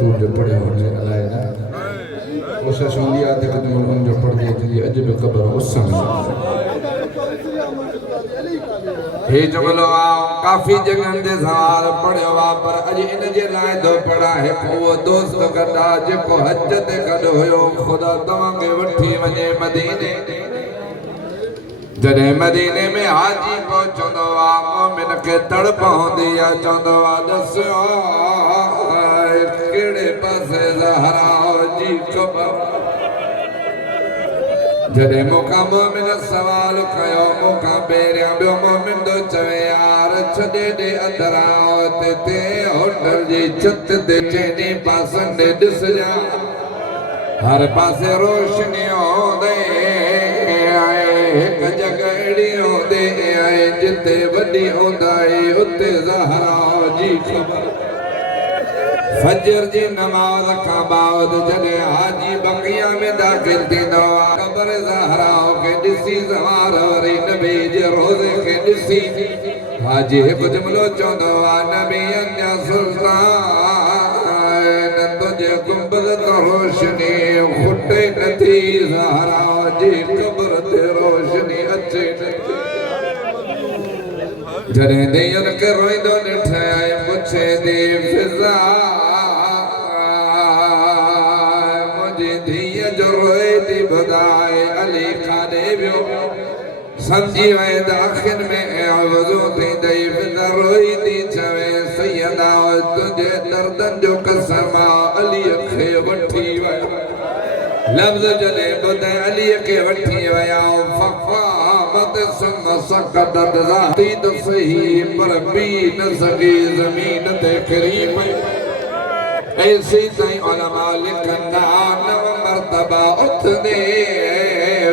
मकतूब जो पढ़े होने अलाए ना कोशिश होंदी आहे त कदम जो पढ़ दे जी अज भी कबर उस समय हे जुमलो काफ़ी जगह ते सवाल पढ़ियो आहे पर अॼु इन जे लाइ थो पढ़ा हिकु उहो दोस्त गॾु आहे जेको हज ते गॾु हुयो ख़ुदा तव्हांखे वठी वञे मदीने जॾहिं मदीने में हाजी पहुचंदो आहे मोमिन खे तड़प हूंदी आहे चवंदो आहे ॾसियो कहिड़े पासे ज़हरा जी ख़बर जॾहिं मूंखां मोमिन सवाल कयो मूंखां पहिरियां ॿियो मोमिन थो चवे यार छॾे ॾे अधरावत ते होटल जी छत ते चइनी पासनि ॾे ॾिसजां हर पासे रोशनी हूंदे हिकु जॻह अहिड़ी हूंदी आहे जिते वॾी हूंदाई उते ज़हरा जी ख़बर फजर जी नमाज़ खां बाद जॾहिं हाजी बक़िया में दाख़िल थींदो आहे क़ब्र ज़हरा खे ॾिसी सवार वरी नबी जे रोज़े खे ॾिसी हाजी हिकु जुमिलो चवंदो आहे नबी अञा सुल्तान तुंहिंजे गुंबद ते रोशनी खुटे नथी ज़हरा जी क़ब्र ते रोशनी अचे नथी जॾहिं धीअनि खे रोईंदो ॾिठे पुछे थी फिज़ा बुधाए अली खाने वियो समझी वए आखिर में वज़ू थींदई फिज़ा रोई थी चवे सैयदा तुंहिंजे दर्दनि जो कसम अली खे वठी वियो लफ़्ज़ जॾहिं ॿुधे अली खे वठी विया फ़क़ामत सुम सकतत ज़ाती त सही पर बी न सघी ज़मीन ते किरी पई ऐसी ताईं उलमा लिखंदा नव मर्तबा उथंदे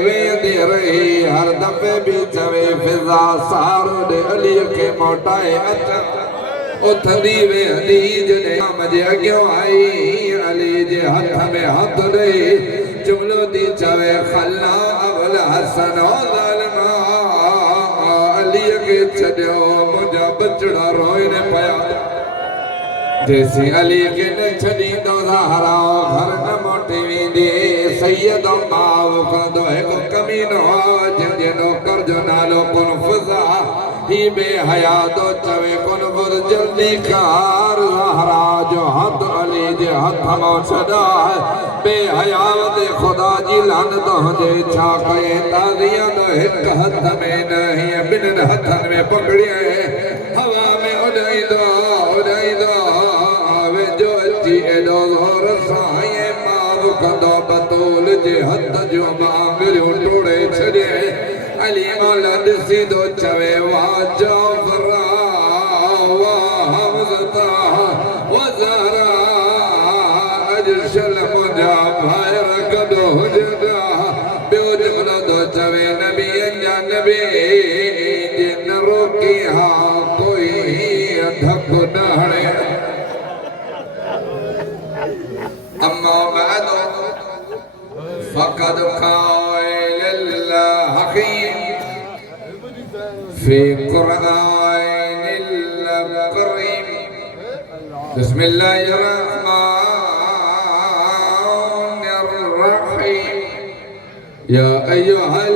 वेंदी रही हर दफ़े बि चवे फिज़ा सहारो ॾे अलीअ खे मोटाए अच उथंदी वेंदी जॾहिं शाम जे अॻियां आई अली जे हथ में हथ ॾेई जुमिलो थी चवे खल्ला अवल हसन ज़ालिमा अलीअ खे छॾियो मुंहिंजा बचड़ा रोइनि पिया जैसे अली के न छॾींदो ज़हरा घर न मोटी वेंदी सैयद माउ कंदो हिकु कमीनो जंहिंजे नौकर जो नालो कुन फिज़ा ही बेहया थो चवे कुन बुर जल्दी कार ज़हरा जो हथ अली जे हथ मां छॾाए बेहया ते ख़ुदा जी लानत हुजे छा कये ताज़िया तो हिकु हथ में न हीअं ॿिन्हिनि हथनि में पकड़िए हवा में उॾाईंदो एॾो ज़ोर सां ईअं माउ कंदो बतूल जे हथ जो आङुरियूं टोड़े छॾे अली मौला ॾिसी थो चवे वाह जाफ़रा वाह हमज़ा वाह ज़हरा अॼु शल मुंहिंजा भाइर गॾु हुजनि ॿियो जुमिलो थो चवे नबी अञा नबी जे न रोकी हा कोई धकु न हणे अम्मा बाद फक़द क़ाल अल-हकीम फी क़ुरआन अल-करीम बिस्मिल्लाहिर रहमानिर रहीम या अय्युहल